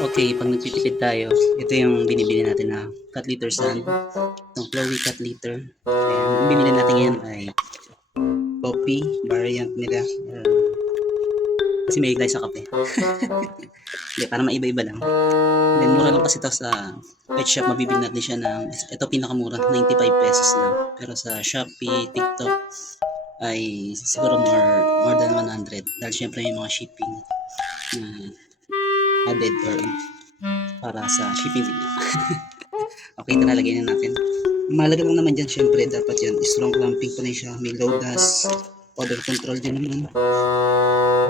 Okay, pag nagtitipid tayo, ito yung binibili natin na cat litter sand. Itong Chloe cat litter. Ayan, ang binili natin ngayon ay coffee variant nila. Kasi may tayo sa kape. Hindi, para maiba-iba lang. Then, mura lang kasi ito sa pet shop. Mabibili natin siya ng, ito pinakamura, 95 pesos lang. Pero sa Shopee, TikTok, ay siguro more than 100. Dahil syempre yung mga shipping na added or para sa shipping fee. Okay, tara, lagay na natin. Mahalaga lang naman dyan, syempre, dapat yan. Strong clamping pa rin siya. May low dust, odor control din naman.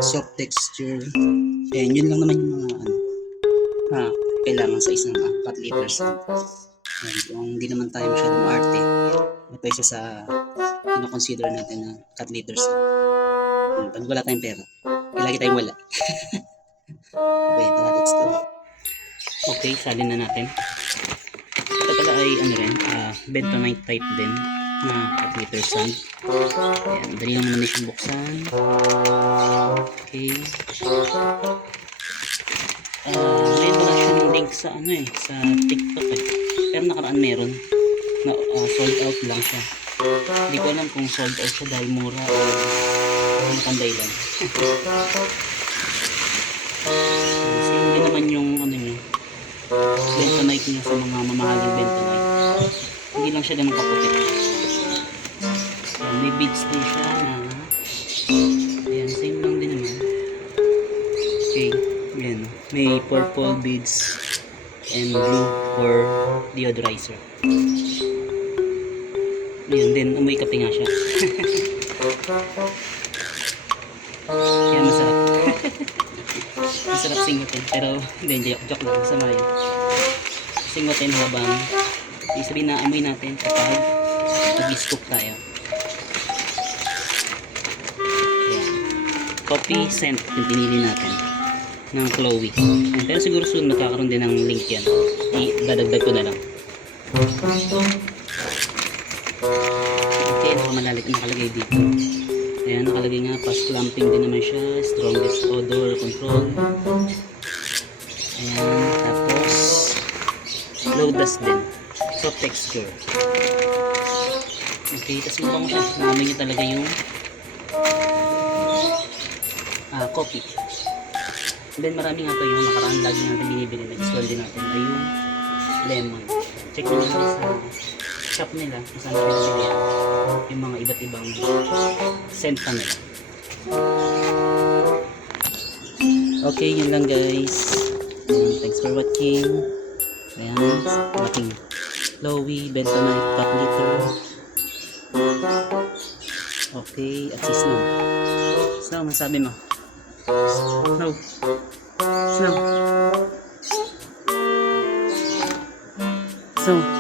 Soft texture. Ayan, yun lang naman yung mga kailangan sa isang cat litter sand. Ayan, kung hindi naman tayo masyadong arte, ito isa sa consider natin na cat litter sand. Ayan, pag wala tayong pera, lagi tayong wala. Okay, tara, let's go. Okay, salin na natin. Ito pala ay ano rin, bentonite type din na cat litter sand. Ayan, dali lang naman siyang buksan. Okay. May wala siyang link sa ano sa TikTok eh. Pero nakaraan meron na sold out lang siya. Hindi ko alam kung sold out siya dahil mura o nakanday lang. So, hindi naman yung ano nyo, bentonite niya sa mga mamahaling bentonite. Hindi lang siya ganun kaputi. May beads din siya na ayan, same lang din naman. Okay, ayan, may purple beads and blue for deodorizer. Ayan din, amoy kape nga siya. Kaya masarap. Masarap singutin, pero hindi, joke lang, masama yun. Singutin habang isabihin na amoy natin kapag nag-scoop tayo. Ayan. Coffee scent yung pinili natin ng Chloe. Ayan, pero siguro soon magkakaroon din ng link yan. Dadagdag ko na lang. Okay, nakamalalit yung nakalagay dito. Ayan, nakalagay nga, fast clamping din naman siya, strongest odor control. Ayan, tapos low dust din, soft texture. Okay, tapos mabango siya, naamoy niya talaga yung coffee. And then marami nga to yung nakaraan lagi natin binibili, nag-install din natin ay yung lemon. Check nyo natin sa shop nila kung saan pinabili yung mga iba't ibang scent pa nila. Okay, yun lang guys. Thanks for watching. Ayan, ating Chloe bentonite cat litter. Okay, at si Snow. Snow, masabi mo? Snow. Snow. Snow.